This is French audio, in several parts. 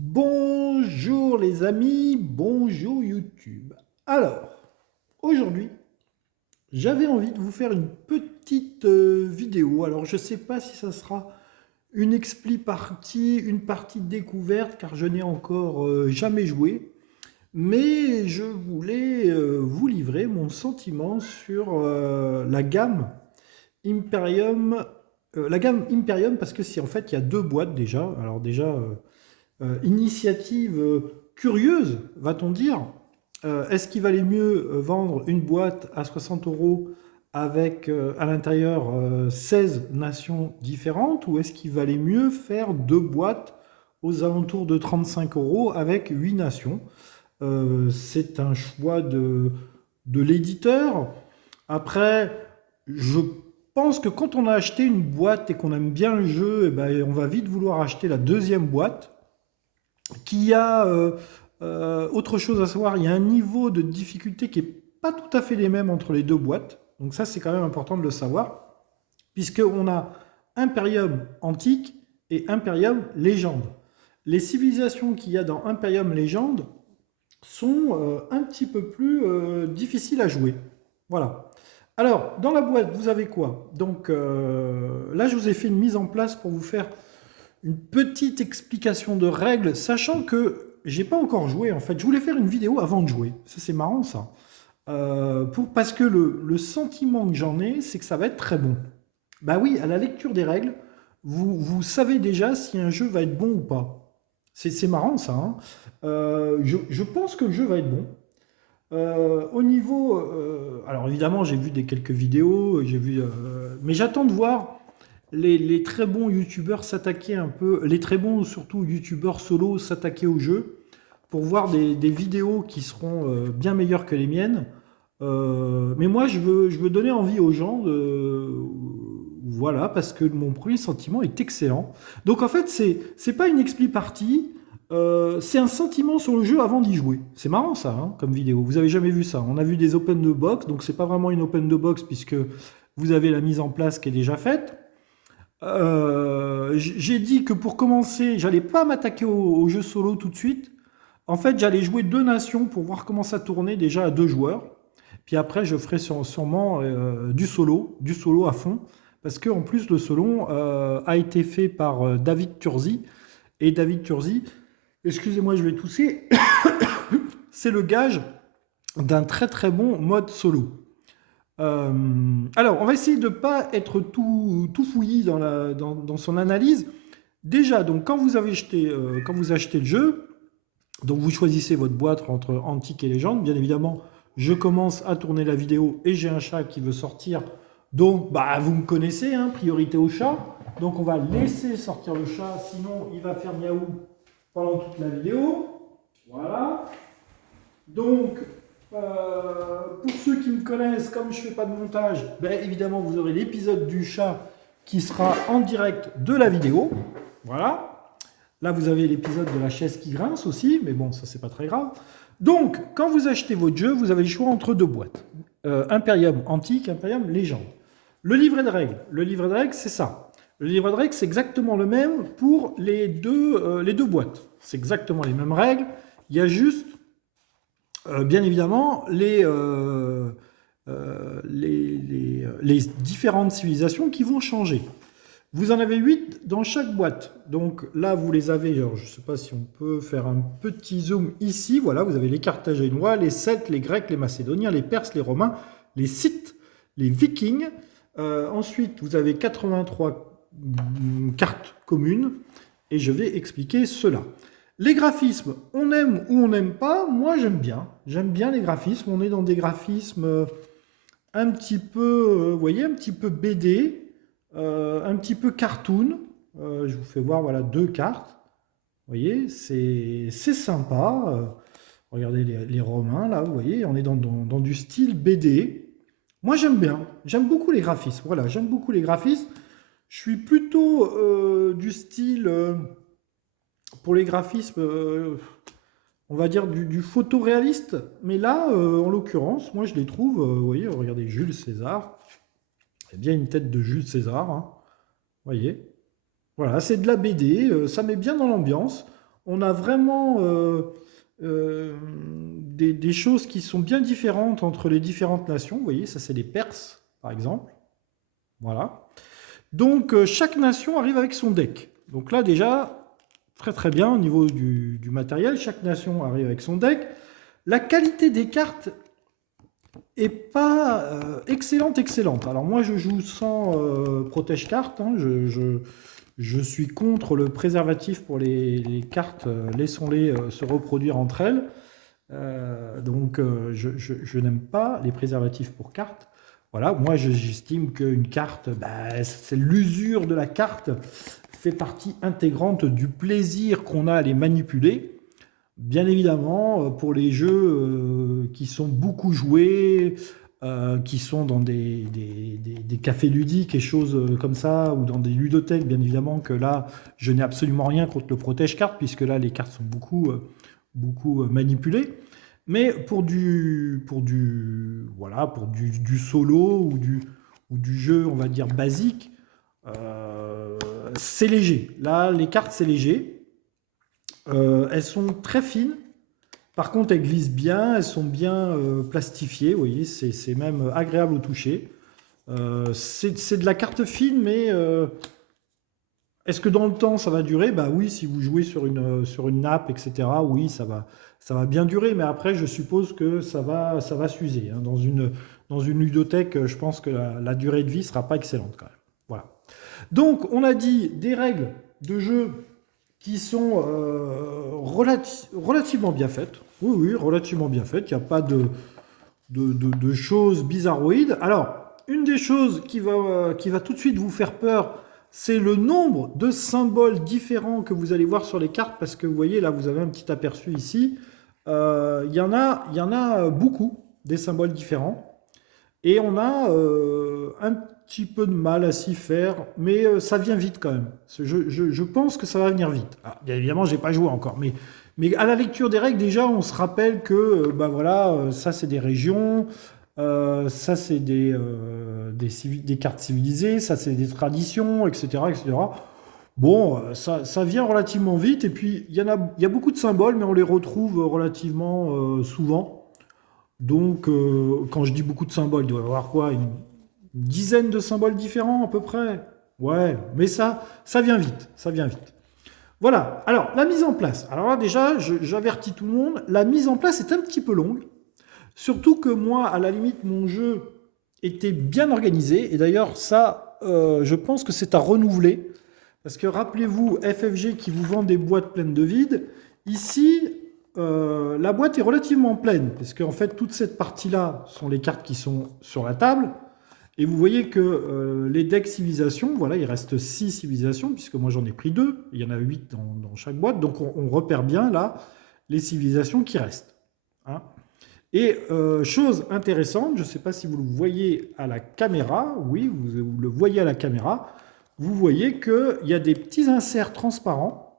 Bonjour les amis, bonjour YouTube. Alors, aujourd'hui, j'avais envie de vous faire une petite vidéo. Alors, je ne sais pas si ça sera une expli partie, une partie de découverte, car je n'ai encore jamais joué. Mais je voulais vous livrer mon sentiment sur la gamme Imperium. La gamme Imperium, parce que si en fait il y a deux boîtes déjà. Alors déjà, initiative curieuse, va-t-on dire. Est-ce qu'il valait mieux vendre une boîte à 60 euros avec à l'intérieur 16 nations différentes, ou est-ce qu'il valait mieux faire deux boîtes aux alentours de 35 euros avec 8 nations? C'est un choix de l'éditeur. Après, je pense que quand on a acheté une boîte et qu'on aime bien le jeu, eh ben, on va vite vouloir acheter la deuxième boîte qui a autre chose à savoir, il y a un niveau de difficulté qui n'est pas tout à fait les mêmes entre les deux boîtes. Donc ça, c'est quand même important de le savoir, puisqu'on a Imperium Antique et Imperium Légende. Les civilisations qu'il y a dans Imperium Légende sont un petit peu plus difficiles à jouer. Voilà. Alors, dans la boîte, vous avez quoi? Donc là, je vous ai fait une mise en place pour vous faire une petite explication de règles, sachant que j'ai pas encore joué en fait. Je voulais faire une vidéo avant de jouer. Ça c'est marrant ça. Parce que le sentiment que j'en ai, c'est que ça va être très bon. Bah oui, à la lecture des règles, vous savez déjà si un jeu va être bon ou pas. C'est marrant ça, hein. Je pense que le jeu va être bon. Au niveau, alors évidemment, j'ai vu quelques vidéos, mais j'attends de voir les très bons youtubeurs s'attaquer un peu, les très bons surtout youtubeurs solo s'attaquer au jeu pour voir des vidéos qui seront bien meilleures que les miennes. Mais moi, je veux donner envie aux gens de, voilà, parce que mon premier sentiment est excellent. Donc en fait, c'est pas une expli partie. C'est un sentiment sur le jeu avant d'y jouer. C'est marrant ça, hein, comme vidéo. Vous avez jamais vu ça. On a vu des open de box, donc c'est pas vraiment une open de box puisque vous avez la mise en place qui est déjà faite. J'ai dit que pour commencer, j'allais pas m'attaquer au jeu solo tout de suite. En fait, j'allais jouer deux nations pour voir comment ça tournait déjà à deux joueurs. Puis après, je ferai sûrement du solo à fond. Parce qu'en plus, le solo a été fait par David Turzi. Et David Turzi, excusez-moi, je vais tousser, c'est le gage d'un très très bon mode solo. Alors, on va essayer de ne pas être tout fouillis dans son analyse. Déjà, donc, quand vous achetez le jeu, donc vous choisissez votre boîte entre antique et légende. Bien évidemment, je commence à tourner la vidéo et j'ai un chat qui veut sortir. Donc, bah, vous me connaissez, hein, priorité au chat. Donc, on va laisser sortir le chat, sinon il va faire miaou pendant toute la vidéo. Voilà. Donc, pour ceux qui me connaissent, comme je ne fais pas de montage, ben, évidemment, vous aurez l'épisode du chat qui sera en direct de la vidéo. Voilà. Là, vous avez l'épisode de la chaise qui grince aussi, mais bon, ça, c'est pas très grave. Donc, quand vous achetez votre jeu, vous avez le choix entre deux boîtes. Imperium Antique, Imperium Légende. Le livret de règles, c'est ça. Le livret de règles, c'est exactement le même pour les deux boîtes. C'est exactement les mêmes règles. Il y a juste bien évidemment, les différentes civilisations qui vont changer. Vous en avez 8 dans chaque boîte. Donc là, vous les avez, alors, je ne sais pas si on peut faire un petit zoom ici. Voilà, vous avez les Carthaginois, les Celtes, les Grecs, les Macédoniens, les Perses, les Romains, les Scythes, les Vikings. Ensuite, vous avez 83 cartes communes et je vais expliquer cela. Les graphismes, on aime ou on n'aime pas, moi j'aime bien. J'aime bien les graphismes, on est dans des graphismes un petit peu, vous voyez, un petit peu BD, un petit peu cartoon. Je vous fais voir, voilà, deux cartes. Vous voyez, c'est sympa. Regardez les Romains, là, vous voyez, on est dans du style BD. Moi j'aime bien, j'aime beaucoup les graphismes. Voilà, j'aime beaucoup les graphismes. Je suis plutôt du style pour les graphismes, on va dire du photoréaliste. Mais là, en l'occurrence, moi je les trouve, vous voyez, regardez Jules César. Il y a bien une tête de Jules César, hein, vous voyez. Voilà, c'est de la BD, ça met bien dans l'ambiance. on a vraiment des choses qui sont bien différentes entre les différentes nations. Vous voyez, ça c'est les Perses, par exemple. Voilà. Donc, chaque nation arrive avec son deck. Donc là, déjà, très très bien au niveau du matériel. Chaque nation arrive avec son deck. La qualité des cartes est pas excellente. Alors moi, je joue sans protège-carte. Hein. Je suis contre le préservatif pour les cartes. Laissons-les se reproduire entre elles. Donc, je n'aime pas les préservatifs pour cartes. Voilà, moi j'estime qu'une carte, bah, c'est l'usure de la carte, fait partie intégrante du plaisir qu'on a à les manipuler. Bien évidemment, pour les jeux qui sont beaucoup joués, qui sont dans des cafés ludiques et choses comme ça, ou dans des ludothèques, bien évidemment que là, je n'ai absolument rien contre le protège-carte, puisque là, les cartes sont beaucoup manipulées. Mais voilà, du solo ou du jeu, on va dire, basique, c'est léger. Là, les cartes, c'est léger. Elles sont très fines. Par contre, elles glissent bien, elles sont bien plastifiées. Vous voyez, c'est même agréable au toucher. C'est de la carte fine, mais est-ce que dans le temps, ça va durer? Bah oui, si vous jouez sur une nappe, etc., oui, ça va bien durer. Mais après, je suppose que ça va s'user. Hein. Dans une ludothèque, je pense que la durée de vie ne sera pas excellente quand même. Voilà. Donc, on a dit des règles de jeu qui sont relativement bien faites. Oui, oui, relativement bien faites. Il n'y a pas de choses bizarroïdes. Alors, une des choses qui va tout de suite vous faire peur, c'est le nombre de symboles différents que vous allez voir sur les cartes, parce que vous voyez, là, vous avez un petit aperçu ici. Il y en a beaucoup, des symboles différents. Et on a un petit peu de mal à s'y faire, mais ça vient vite quand même. Je pense que ça va venir vite. Alors, bien évidemment, je n'ai pas joué encore, mais à la lecture des règles, déjà, on se rappelle que bah voilà, ça c'est des régions, ça c'est des cartes civilisées, ça c'est des traditions, etc., etc. Bon, ça vient relativement vite, et puis il y a beaucoup de symboles, mais on les retrouve relativement souvent. Donc, quand je dis beaucoup de symboles, il doit y avoir quoi? Une dizaine de symboles différents à peu près? Ouais, mais ça vient vite, ça vient vite. Voilà, alors la mise en place. Alors là déjà, j'avertis tout le monde, la mise en place est un petit peu longue. Surtout que moi, à la limite, mon jeu était bien organisé. Et d'ailleurs, ça, je pense que c'est à renouveler. Parce que rappelez-vous, FFG qui vous vend des boîtes pleines de vide. Ici, la boîte est relativement pleine. Parce qu'en fait, toute cette partie-là sont les cartes qui sont sur la table. Et vous voyez que les decks civilisation, voilà, il reste 6 civilisations, puisque moi j'en ai pris 2. Il y en a 8 dans chaque boîte. Donc on repère bien là les civilisations qui restent. Hein. Et chose intéressante, je ne sais pas si vous le voyez à la caméra, oui, vous le voyez à la caméra, vous voyez qu'il y a des petits inserts transparents,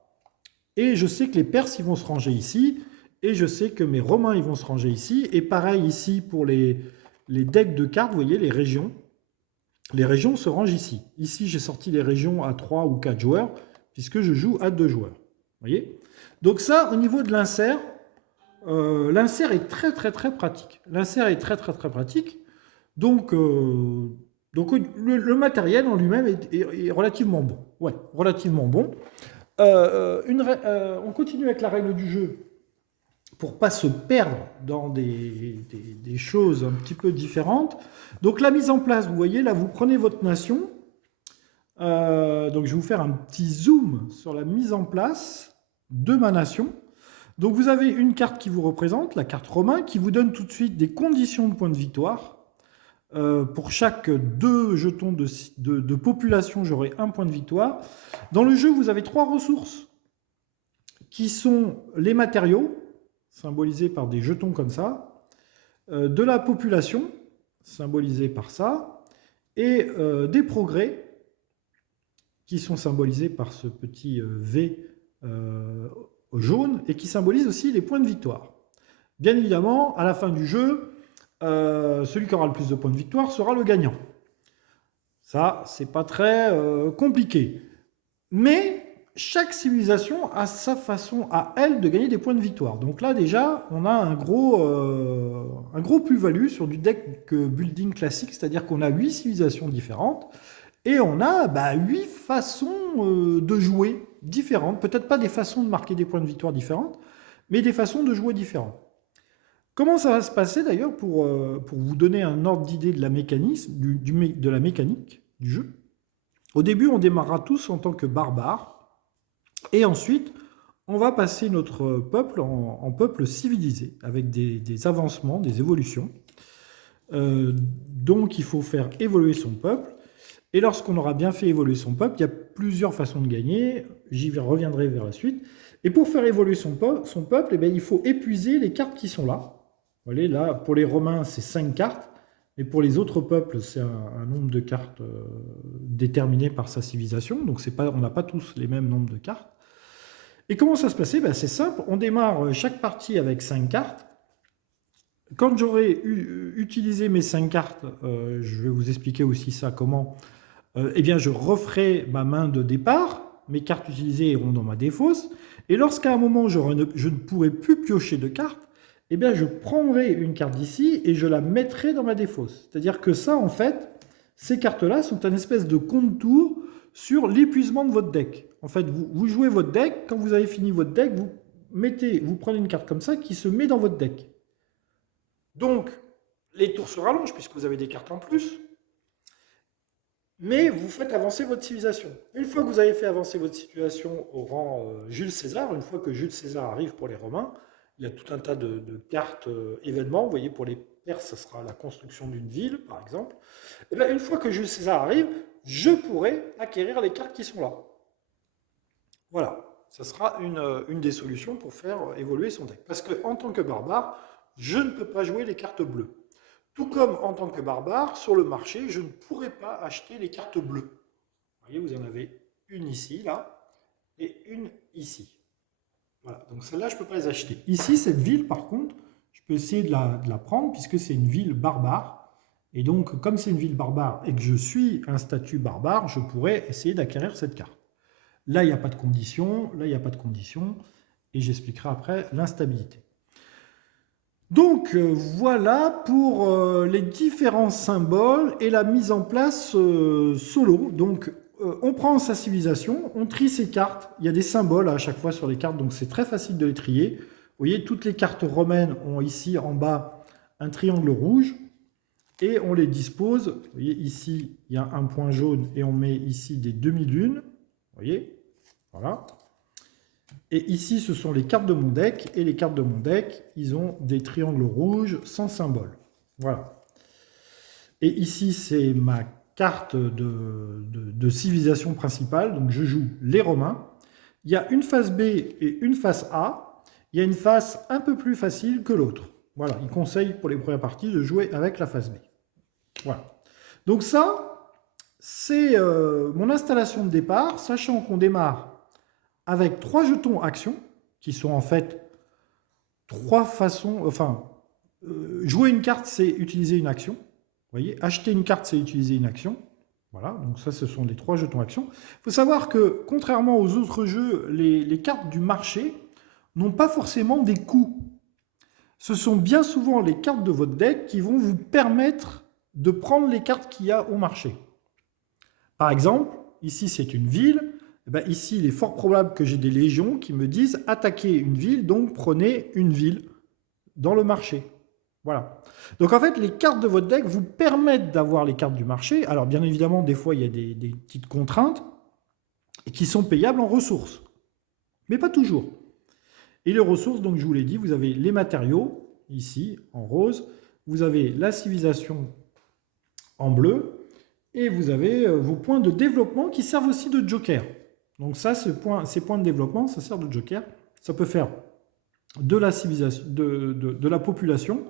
et je sais que les Perses ils vont se ranger ici, et je sais que mes Romains ils vont se ranger ici, et pareil ici pour les decks de cartes, vous voyez, les régions se rangent ici. Ici j'ai sorti les régions à 3 ou 4 joueurs, puisque je joue à 2 joueurs. Vous voyez? Donc ça, au niveau de l'insert, l'insert est très très très pratique. L'insert est très très très pratique. Donc le matériel en lui-même est relativement bon. Ouais, relativement bon. On continue avec la règle du jeu pour pas se perdre dans des choses un petit peu différentes. Donc la mise en place, vous voyez, là vous prenez votre nation. Donc je vais vous faire un petit zoom sur la mise en place de ma nation. Donc vous avez une carte qui vous représente, la carte Romain, qui vous donne tout de suite des conditions de points de victoire. Pour chaque 2 jetons de population, j'aurai 1 point de victoire. Dans le jeu, vous avez 3 ressources qui sont les matériaux, symbolisés par des jetons comme ça, de la population, symbolisée par ça, et des progrès, qui sont symbolisés par ce petit V jaune, et qui symbolisent aussi les points de victoire. Bien évidemment, à la fin du jeu, celui qui aura le plus de points de victoire sera le gagnant. Ça, c'est pas très compliqué. Mais chaque civilisation a sa façon à elle de gagner des points de victoire. Donc là déjà, on a un gros plus-value sur du deck building classique, c'est-à-dire qu'on a 8 civilisations différentes et on a 8 façons de jouer différentes. Peut-être pas des façons de marquer des points de victoire différentes, mais des façons de jouer différentes. Comment ça va se passer d'ailleurs pour vous donner un ordre d'idée de la mécanique, de la mécanique du jeu? Au début, on démarrera tous en tant que barbares. Et ensuite, on va passer notre peuple en peuple civilisé, avec des avancements, des évolutions. Donc, il faut faire évoluer son peuple. Et lorsqu'on aura bien fait évoluer son peuple, il y a plusieurs façons de gagner. J'y reviendrai vers la suite. Et pour faire évoluer son peuple, eh bien, il faut épuiser les cartes qui sont là. Vous voyez, là, pour les Romains, c'est 5 cartes. Et pour les autres peuples, c'est un nombre de cartes déterminé par sa civilisation. Donc, on n'a pas tous les mêmes nombres de cartes. Et comment ça se passait? C'est simple. On démarre chaque partie avec 5 cartes. Quand j'aurai utilisé mes 5 cartes, je vais vous expliquer aussi ça, comment. Eh bien, je referai ma main de départ. Mes cartes utilisées iront dans ma défausse. Et lorsqu'à un moment, je ne pourrai plus piocher de cartes, eh bien, je prendrai une carte d'ici et je la mettrai dans ma défausse. C'est-à-dire que ça, en fait, ces cartes-là sont un espèce de contour sur l'épuisement de votre deck. En fait, vous jouez votre deck, quand vous avez fini votre deck, vous prenez une carte comme ça qui se met dans votre deck. Donc, les tours se rallongent puisque vous avez des cartes en plus, mais vous faites avancer votre civilisation. Une fois que vous avez fait avancer votre situation au rang Jules César, une fois que Jules César arrive pour les Romains, il y a tout un tas de cartes événements. Vous voyez, pour les Perses, ça sera la construction d'une ville, par exemple. Et bien, une fois que Jules César arrive, je pourrai acquérir les cartes qui sont là. Voilà, ça sera une des solutions pour faire évoluer son deck. Parce qu'en tant que barbare, je ne peux pas jouer les cartes bleues. Tout comme en tant que barbare, sur le marché, je ne pourrais pas acheter les cartes bleues. Vous voyez, vous en avez une ici, là, et une ici. Voilà, donc celle-là, je ne peux pas les acheter. Ici, cette ville, par contre, je peux essayer de la prendre puisque c'est une ville barbare. Et donc, comme c'est une ville barbare et que je suis un statut barbare, je pourrais essayer d'acquérir cette carte. Là, il n'y a pas de condition. Là, il n'y a pas de condition. Et j'expliquerai après l'instabilité. Donc, voilà pour les différents symboles et la mise en place solo. Donc, on prend sa civilisation, on trie ses cartes. Il y a des symboles à chaque fois sur les cartes, donc c'est très facile de les trier. Vous voyez, toutes les cartes romaines ont ici en bas un triangle rouge et on les dispose. Vous voyez, ici, il y a un point jaune et on met ici des demi-lunes. Vous voyez, voilà. Et ici, ce sont les cartes de mon deck. Et les cartes de mon deck, ils ont des triangles rouges sans symbole. Voilà. Et ici, c'est ma carte de civilisation principale. Donc, je joue les Romains. Il y a une face B et une face A. Il y a une face un peu plus facile que l'autre. Voilà. Il conseille pour les premières parties de jouer avec la face B. Voilà. Donc ça, c'est mon installation de départ, sachant qu'on démarre avec 3 jetons actions, qui sont en fait 3 façons... Enfin, jouer une carte, c'est utiliser une action. Vous voyez, acheter une carte, c'est utiliser une action. Voilà, donc ça, ce sont les 3 jetons actions. Il faut savoir que, contrairement aux autres jeux, les cartes du marché n'ont pas forcément des coûts. Ce sont bien souvent les cartes de votre deck qui vont vous permettre de prendre les cartes qu'il y a au marché. Par exemple, ici, c'est une ville. Ici, il est fort probable que j'ai des légions qui me disent attaquez une ville, donc prenez une ville dans le marché. Voilà. Donc en fait, les cartes de votre deck vous permettent d'avoir les cartes du marché. Alors bien évidemment, des fois, il y a des petites contraintes qui sont payables en ressources. Mais pas toujours. Et les ressources, donc je vous l'ai dit, vous avez les matériaux, ici, en rose. Vous avez la civilisation en bleu. Et vous avez vos points de développement qui servent aussi de joker. Donc ça, ces points de développement, ça sert de joker. Ça peut faire de la civilisation, de la population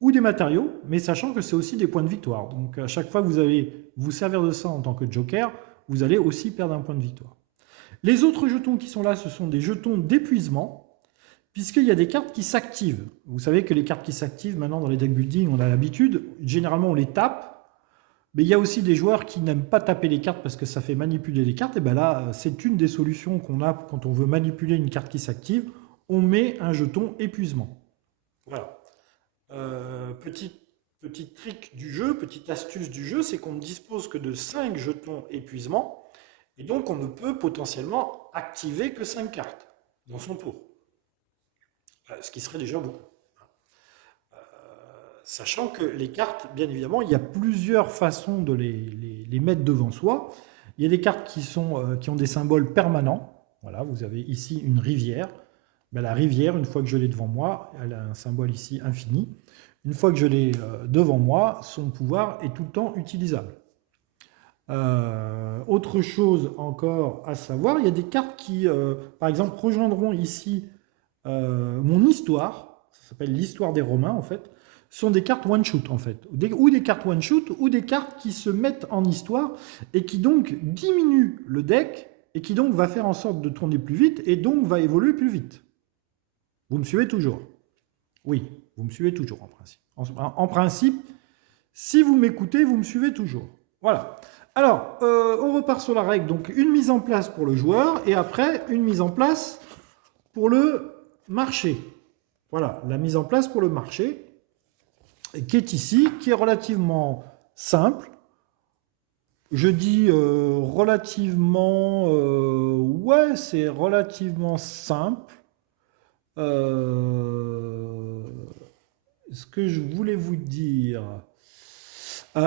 ou des matériaux, mais sachant que c'est aussi des points de victoire. Donc à chaque fois que vous allez vous servir de ça en tant que joker, vous allez aussi perdre un point de victoire. Les autres jetons qui sont là, ce sont des jetons d'épuisement, puisqu'il y a des cartes qui s'activent. Vous savez que les cartes qui s'activent maintenant dans les deck building, on a l'habitude, généralement on les tape. Mais il y a aussi des joueurs qui n'aiment pas taper les cartes parce que ça fait manipuler les cartes. Et bien là, c'est une des solutions qu'on a quand on veut manipuler une carte qui s'active. On met un jeton épuisement. Voilà. Petit trick du jeu, petite astuce du jeu, c'est qu'on ne dispose que de 5 jetons épuisement. Et donc, on ne peut potentiellement activer que 5 cartes dans son tour. Ce qui serait déjà beaucoup. Sachant que les cartes, bien évidemment, il y a plusieurs façons de les mettre devant soi. Il y a des cartes qui ont des symboles permanents. Voilà, vous avez ici une rivière. Ben, la rivière, une fois que je l'ai devant moi, elle a un symbole ici infini. Une fois que je l'ai devant moi, son pouvoir est tout le temps utilisable. Autre chose encore à savoir, il y a des cartes qui, par exemple, rejoindront ici mon histoire. Ça s'appelle l'histoire des Romains, en fait. Ce sont des cartes one-shoot, en fait. Ou des cartes one-shoot, ou des cartes qui se mettent en histoire et qui donc diminuent le deck et qui donc va faire en sorte de tourner plus vite et donc va évoluer plus vite. Vous me suivez toujours? Oui, vous me suivez toujours en principe. En principe, si vous m'écoutez, vous me suivez toujours. Voilà. Alors, on repart sur la règle. Donc, une mise en place pour le joueur et après, une mise en place pour le marché. Voilà, la mise en place pour le marché qui est ici, qui est relativement simple. Je dis relativement... ouais, c'est relativement simple. Ce que je voulais vous dire...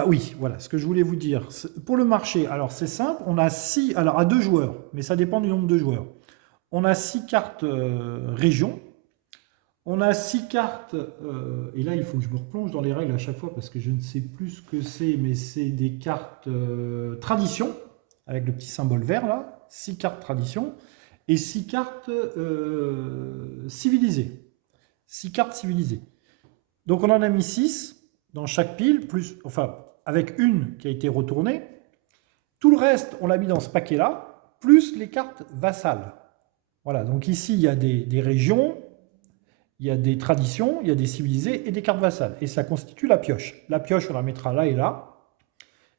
oui, voilà, ce que je voulais vous dire. Pour le marché, alors c'est simple, on a 6... Alors à 2 joueurs, mais ça dépend du nombre de joueurs. On a 6 cartes régions. On a 6 cartes, et là il faut que je me replonge dans les règles à chaque fois parce que je ne sais plus ce que c'est, mais c'est des cartes tradition, avec le petit symbole vert là, 6 cartes tradition, et 6 cartes civilisées. 6 cartes civilisées. Donc on en a mis 6 dans chaque pile, plus, enfin avec une qui a été retournée. Tout le reste, on l'a mis dans ce paquet-là, plus les cartes vassales. Voilà, donc ici il y a des régions, il y a des traditions, il y a des civilisés et des cartes vassales. Et ça constitue la pioche. La pioche, on la mettra là et là.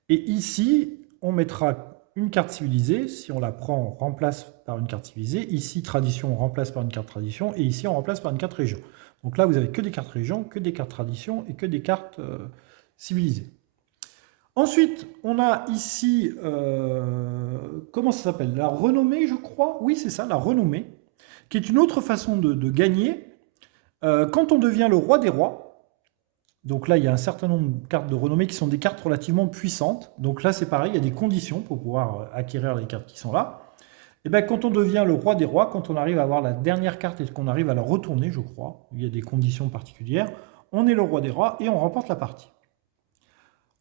Et ici, on mettra une carte civilisée. Si on la prend, on remplace par une carte civilisée. Ici, tradition, on remplace par une carte tradition. Et ici, on remplace par une carte région. Donc là, vous avez que des cartes région, que des cartes tradition et que des cartes civilisées. Ensuite, on a ici, comment ça s'appelle? La renommée, je crois. Oui, c'est ça, la renommée, qui est une autre façon de gagner. Quand on devient le roi des rois, donc là il y a un certain nombre de cartes de renommée qui sont des cartes relativement puissantes. Donc là c'est pareil, il y a des conditions pour pouvoir acquérir les cartes qui sont là. Et bien quand on devient le roi des rois, quand on arrive à avoir la dernière carte et qu'on arrive à la retourner, je crois, il y a des conditions particulières, on est le roi des rois et on remporte la partie.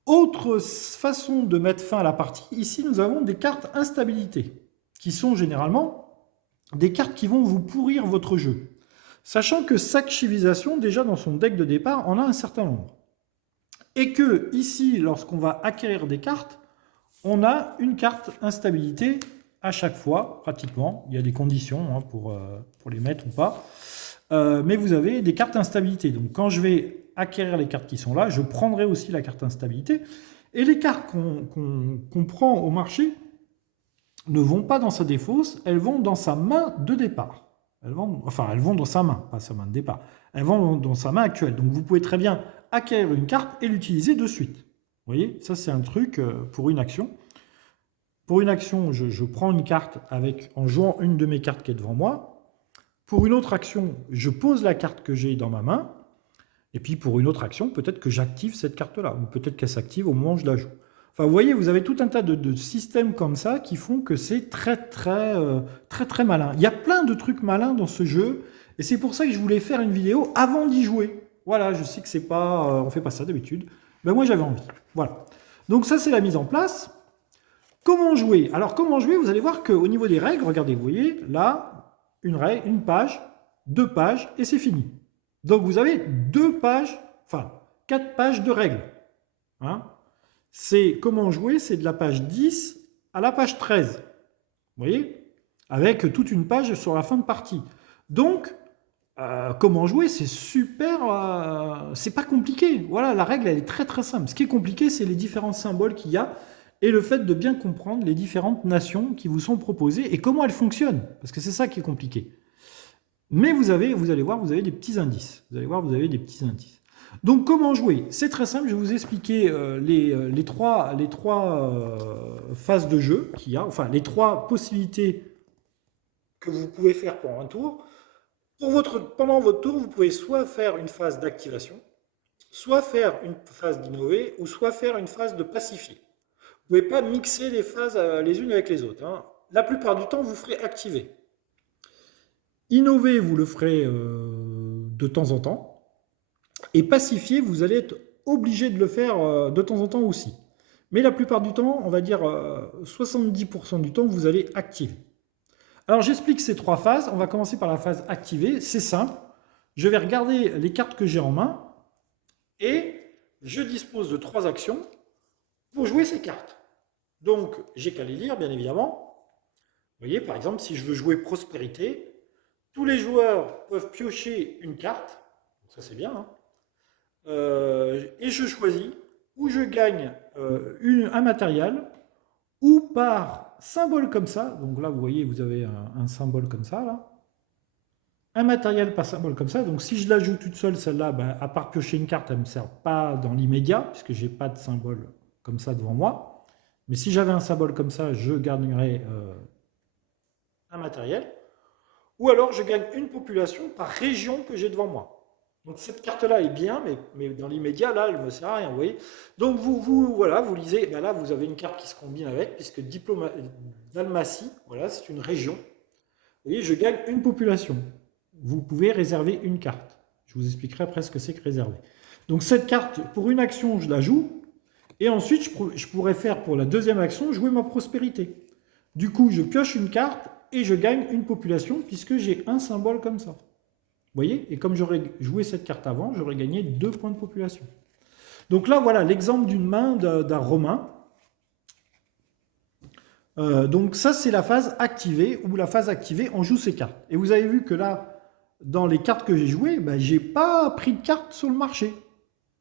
Autre façon de mettre fin à la partie, ici nous avons des cartes instabilité, qui sont généralement des cartes qui vont vous pourrir votre jeu. Sachant que chaque civilisation, déjà dans son deck de départ, en a un certain nombre. Et que ici, lorsqu'on va acquérir des cartes, on a une carte instabilité à chaque fois, pratiquement. Il y a des conditions pour les mettre ou pas. Mais vous avez des cartes instabilité. Donc quand je vais acquérir les cartes qui sont là, je prendrai aussi la carte instabilité. Et les cartes qu'on prend au marché ne vont pas dans sa défausse, elles vont dans sa main de départ. Elles vont dans sa main, pas sa main de départ. Elles vont dans sa main actuelle. Donc vous pouvez très bien acquérir une carte et l'utiliser de suite. Vous voyez, ça c'est un truc pour une action. Pour une action, je prends une carte en jouant une de mes cartes qui est devant moi. Pour une autre action, je pose la carte que j'ai dans ma main. Et puis pour une autre action, peut-être que j'active cette carte-là. Ou peut-être qu'elle s'active au moment où je la joue. Enfin, vous voyez, vous avez tout un tas de systèmes comme ça qui font que c'est très malin. Il y a plein de trucs malins dans ce jeu, et c'est pour ça que je voulais faire une vidéo avant d'y jouer. Voilà, je sais que c'est pas, on fait pas ça d'habitude, mais moi j'avais envie. Voilà. Donc ça c'est la mise en place. Comment jouer? Alors comment jouer? Vous allez voir qu'au niveau des règles, regardez, vous voyez, là, une page, 2 pages, et c'est fini. Donc vous avez 2 pages, enfin 4 pages de règles. Hein? C'est comment jouer, c'est de la page 10 à la page 13. Vous voyez? Avec toute une page sur la fin de partie. Donc, Comment jouer, c'est super, c'est pas compliqué. Voilà, la règle, elle est très très simple. Ce qui est compliqué, c'est les différents symboles qu'il y a et le fait de bien comprendre les différentes nations qui vous sont proposées et comment elles fonctionnent, parce que c'est ça qui est compliqué. Mais vous allez voir, vous avez des petits indices. Vous allez voir, vous avez des petits indices. Donc, comment jouer? C'est très simple, je vais vous expliquer les trois phases de jeu qu'il y a, enfin, les trois possibilités que vous pouvez faire pour un tour. Pendant votre tour, vous pouvez soit faire une phase d'activation, soit faire une phase d'innover, ou soit faire une phase de pacifier. Vous ne pouvez pas mixer les phases les unes avec les autres, hein. La plupart du temps, vous ferez activer. Innover, vous le ferez de temps en temps. Et pacifier, vous allez être obligé de le faire de temps en temps aussi. Mais la plupart du temps, on va dire 70% du temps, vous allez activer. Alors j'explique ces trois phases. On va commencer par la phase activée. C'est simple. Je vais regarder les cartes que j'ai en main et je dispose de 3 actions pour jouer ces cartes. Donc j'ai qu'à les lire, bien évidemment. Vous voyez, par exemple, si je veux jouer prospérité, tous les joueurs peuvent piocher une carte. Ça c'est bien, hein. Et je choisis où je gagne un matériel ou par symbole comme ça. Donc là, vous voyez, vous avez un symbole comme ça, là. Un matériel par symbole comme ça. Donc si je la joue toute seule, celle-là, ben, à part piocher une carte, elle ne me sert pas dans l'immédiat, puisque je n'ai pas de symbole comme ça devant moi. Mais si j'avais un symbole comme ça, je gagnerais un matériel. Ou alors je gagne une population par région que j'ai devant moi. Donc cette carte-là est bien, mais dans l'immédiat, là, elle ne me sert à rien, vous voyez. Donc voilà, vous lisez, ben là, vous avez une carte qui se combine avec, puisque Dalmatie, voilà, c'est une région. Vous voyez, je gagne une population. Vous pouvez réserver une carte. Je vous expliquerai après ce que c'est que réserver. Donc cette carte, pour une action, je la joue, et ensuite, je pourrais faire pour la deuxième action, jouer ma prospérité. Du coup, je pioche une carte, et je gagne une population, puisque j'ai un symbole comme ça. Vous voyez? Et comme j'aurais joué cette carte avant, j'aurais gagné 2 points de population. Donc là, voilà l'exemple d'une main d'un Romain. Donc ça, c'est la phase activée, où la phase activée, on joue ces cartes. Et vous avez vu que là, dans les cartes que j'ai jouées, ben, je n'ai pas pris de cartes sur le marché.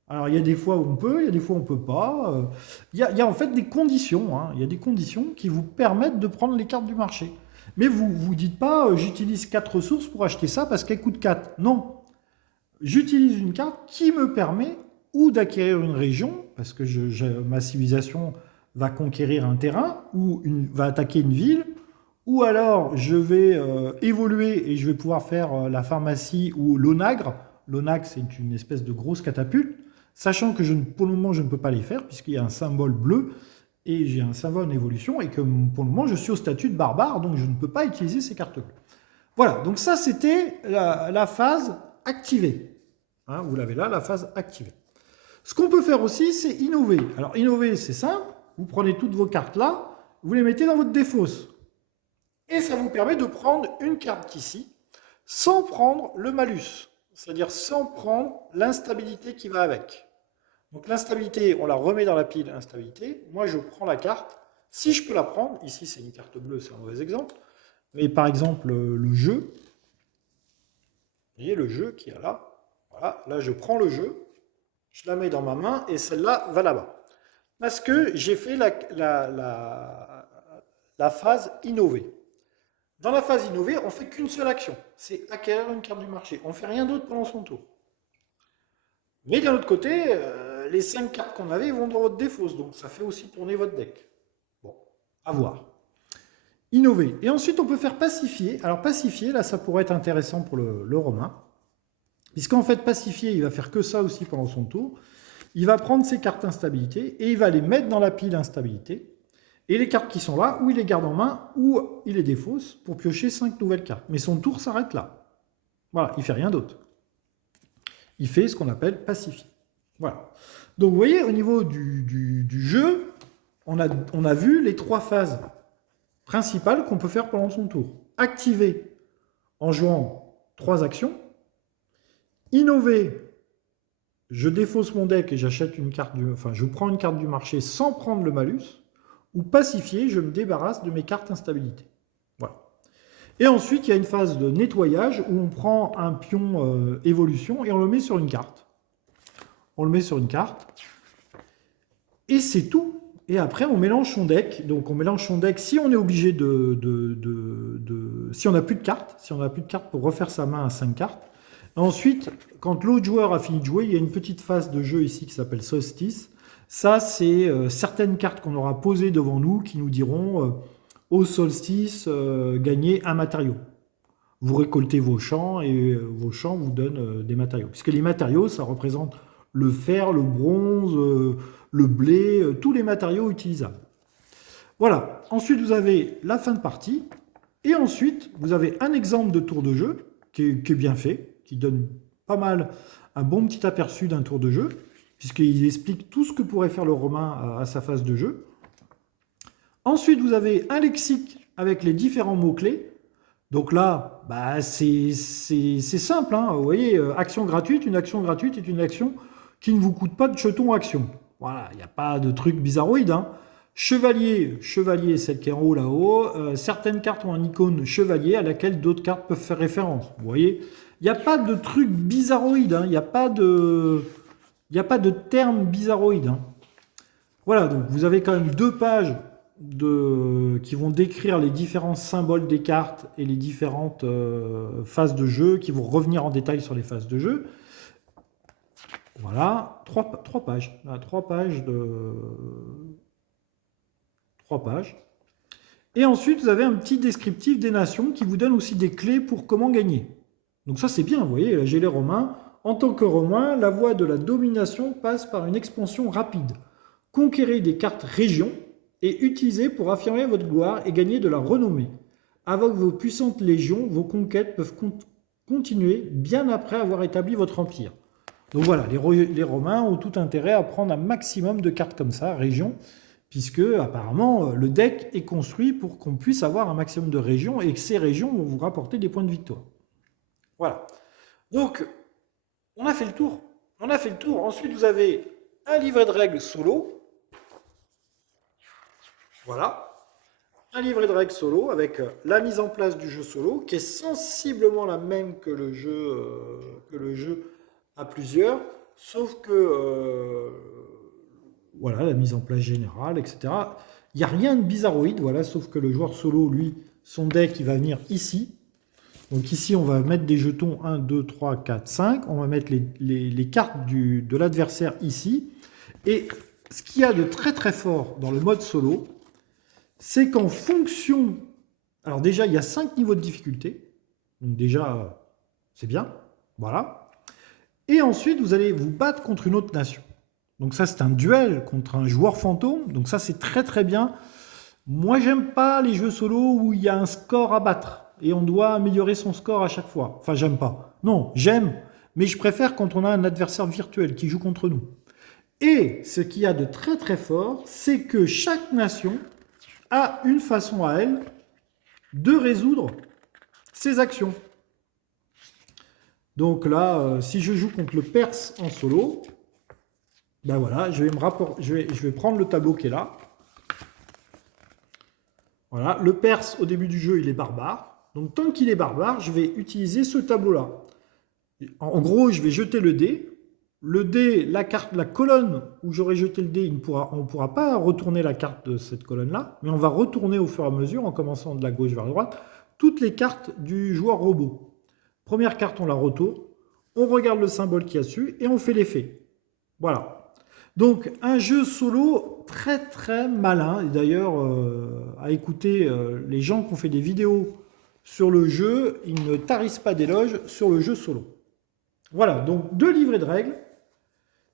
Alors, il y a des fois où on peut, il y a des fois où on ne peut pas. Il y a en fait des conditions, hein. Il y a des conditions qui vous permettent de prendre les cartes du marché. Mais vous ne vous dites pas, j'utilise 4 ressources pour acheter ça parce qu'elle coûte 4. Non. J'utilise une carte qui me permet ou d'acquérir une région, parce que ma civilisation va conquérir un terrain, ou va attaquer une ville, ou alors je vais évoluer et je vais pouvoir faire la pharmacie ou l'onagre. L'onagre, c'est une espèce de grosse catapulte, sachant que pour le moment, je ne peux pas les faire, puisqu'il y a un symbole bleu, et j'ai un symbole en évolution, et que pour le moment, je suis au statut de barbare, donc je ne peux pas utiliser ces cartes bleues. Voilà, donc ça, c'était la phase activée. Hein, vous l'avez là, la phase activée. Ce qu'on peut faire aussi, c'est innover. Alors, innover, c'est simple. Vous prenez toutes vos cartes là, vous les mettez dans votre défausse. Et ça vous permet de prendre une carte ici, sans prendre le malus, c'est-à-dire sans prendre l'instabilité qui va avec. Donc l'instabilité, on la remet dans la pile instabilité. Moi, je prends la carte. Si je peux la prendre, ici c'est une carte bleue, c'est un mauvais exemple. Mais par exemple, le jeu, vous voyez le jeu qui est là. Voilà, là je prends le jeu, je la mets dans ma main et celle-là va là-bas. Parce que j'ai fait la phase innover. Dans la phase innover, on ne fait qu'une seule action, c'est acquérir une carte du marché. On ne fait rien d'autre pendant son tour. Mais d'un autre côté, les 5 cartes qu'on avait vont dans votre défausse, donc ça fait aussi tourner votre deck. Bon, à voir. Innover. Et ensuite, on peut faire pacifier. Alors pacifier, là, ça pourrait être intéressant pour le Romain. Puisqu'en fait, pacifier, il va faire que ça aussi pendant son tour. Il va prendre ses cartes instabilité et il va les mettre dans la pile instabilité. Et les cartes qui sont là, ou il les garde en main, ou il les défausse pour piocher 5 nouvelles cartes. Mais son tour s'arrête là. Voilà, il ne fait rien d'autre. Il fait ce qu'on appelle pacifier. Voilà. Donc vous voyez, au niveau du jeu, on a vu les 3 phases principales qu'on peut faire pendant son tour. Activer en jouant 3 actions. Innover, je défausse mon deck et j'achète une carte je prends une carte du marché sans prendre le malus. Ou pacifier, je me débarrasse de mes cartes instabilité. Voilà. Et ensuite, il y a une phase de nettoyage où on prend un pion évolution et on le met sur une carte. On le met sur une carte. Et c'est tout. Et après, on mélange son deck. Donc, on mélange son deck si on est obligé si on n'a plus de cartes. Si on n'a plus de cartes pour refaire sa main à 5 cartes. Ensuite, quand l'autre joueur a fini de jouer, il y a une petite phase de jeu ici qui s'appelle Solstice. Ça, c'est certaines cartes qu'on aura posées devant nous qui nous diront au solstice, gagnez un matériau. Vous récoltez vos champs et vos champs vous donnent des matériaux. Puisque les matériaux, ça représente le fer, le bronze, le blé, tous les matériaux utilisables. Voilà. Ensuite, vous avez la fin de partie. Et ensuite, vous avez un exemple de tour de jeu qui est bien fait, qui donne pas mal un bon petit aperçu d'un tour de jeu, puisqu'il explique tout ce que pourrait faire le Romain à sa phase de jeu. Ensuite, vous avez un lexique avec les différents mots-clés. Donc là, bah, c'est simple. Hein. Vous voyez, action gratuite. Une action gratuite est une action qui ne vous coûte pas de jetons action. Voilà, il n'y a pas de truc bizarroïde. Hein. Chevalier, celle qui est en haut là-haut. Certaines cartes ont un icône chevalier à laquelle d'autres cartes peuvent faire référence. Vous voyez, il n'y a pas de truc bizarroïde. Hein. Il n'y a pas de terme bizarroïde. Hein. Voilà, donc vous avez quand même 2 pages qui vont décrire les différents symboles des cartes et les différentes phases de jeu, qui vont revenir en détail sur les phases de jeu. Voilà, 3 pages. Là, 3 pages de... 3 pages. Et ensuite, vous avez un petit descriptif des nations qui vous donne aussi des clés pour comment gagner. Donc ça, c'est bien, vous voyez, là, j'ai les Romains. En tant que Romain, la voie de la domination passe par une expansion rapide. Conquérez des cartes régions et utilisez pour affirmer votre gloire et gagner de la renommée. Avec vos puissantes légions, vos conquêtes peuvent continuer bien après avoir établi votre empire. Donc voilà, les Romains ont tout intérêt à prendre un maximum de cartes comme ça, régions, puisque apparemment le deck est construit pour qu'on puisse avoir un maximum de régions et que ces régions vont vous rapporter des points de victoire. Voilà. Donc, on a fait le tour. Ensuite, vous avez un livret de règles solo. Voilà. Un livret de règles solo avec la mise en place du jeu solo, qui est sensiblement la même que le jeu à plusieurs, sauf que voilà, la mise en place générale, etc. Il n'y a rien de bizarroïde, voilà, sauf que le joueur solo, lui, son deck, il va venir ici. Donc ici, on va mettre des jetons 1, 2, 3, 4, 5. On va mettre les cartes de l'adversaire ici. Et ce qu'il y a de très très fort dans le mode solo, c'est qu'en fonction... Alors déjà, il y a 5 niveaux de difficulté. Donc déjà, c'est bien. Voilà. Et ensuite, vous allez vous battre contre une autre nation. Donc ça, c'est un duel contre un joueur fantôme. Donc ça, c'est très très bien. Moi, j'aime pas les jeux solo où il y a un score à battre. Et on doit améliorer son score à chaque fois. Enfin, j'aime pas. Non, j'aime. Mais je préfère quand on a un adversaire virtuel qui joue contre nous. Et ce qu'il y a de très très fort, c'est que chaque nation a une façon à elle de résoudre ses actions. Donc là, si je joue contre le Perse en solo, ben voilà, je vais prendre le tableau qui est là. Voilà, le Perse au début du jeu, il est barbare. Donc tant qu'il est barbare, je vais utiliser ce tableau-là. En gros, je vais jeter le dé. Le dé, la colonne où j'aurai jeté le dé, on ne pourra pas retourner la carte de cette colonne-là, mais on va retourner au fur et à mesure, en commençant de la gauche vers la droite, toutes les cartes du joueur robot. Première carte, on la retourne, on regarde le symbole qu'il y a dessus et on fait l'effet. Voilà. Donc un jeu solo très très malin. Et d'ailleurs, à écouter les gens qui ont fait des vidéos sur le jeu, ils ne tarissent pas d'éloges sur le jeu solo. Voilà, donc 2 livrets de règles,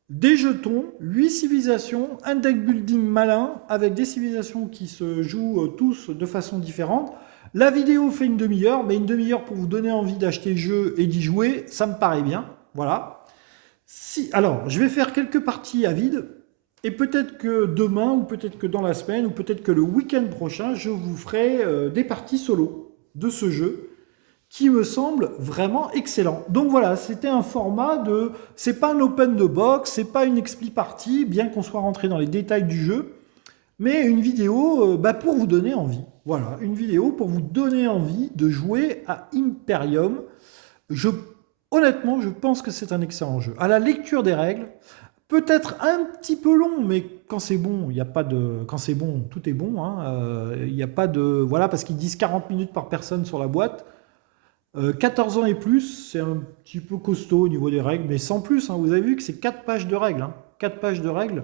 des jetons, 8 civilisations, un deck building malin avec des civilisations qui se jouent tous de façon différente. La vidéo fait une demi-heure, mais une demi-heure pour vous donner envie d'acheter le jeu et d'y jouer, ça me paraît bien. Voilà. Alors, je vais faire quelques parties à vide, et peut-être que demain, ou peut-être que dans la semaine, ou peut-être que le week-end prochain, je vous ferai des parties solo de ce jeu, qui me semble vraiment excellent. Donc voilà, c'était un format de... C'est pas un open de box, c'est pas une expli partie, bien qu'on soit rentré dans les détails du jeu, mais une vidéo pour vous donner envie. Voilà. Voilà, une vidéo pour vous donner envie de jouer à Imperium. Honnêtement, je pense que c'est un excellent jeu. À la lecture des règles, peut-être un petit peu long, mais quand c'est bon, il n'y a pas de... Quand c'est bon, tout est bon. Hein. Il n'y a pas de... Voilà, parce qu'ils disent 40 minutes par personne sur la boîte. 14 ans et plus, c'est un petit peu costaud au niveau des règles, mais sans plus. Hein. Vous avez vu que c'est 4 pages de règles. Hein. 4 pages de règles.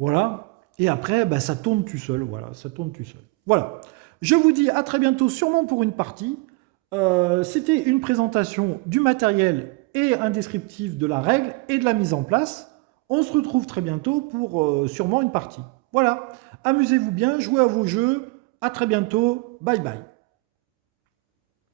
Voilà. Et après, bah, ça tourne tout seul. Voilà, ça tourne tout seul. Voilà. Je vous dis à très bientôt, sûrement pour une partie. C'était une présentation du matériel et un descriptif de la règle et de la mise en place. On se retrouve très bientôt pour sûrement une partie. Voilà. Amusez-vous bien, jouez à vos jeux. À très bientôt. Bye bye.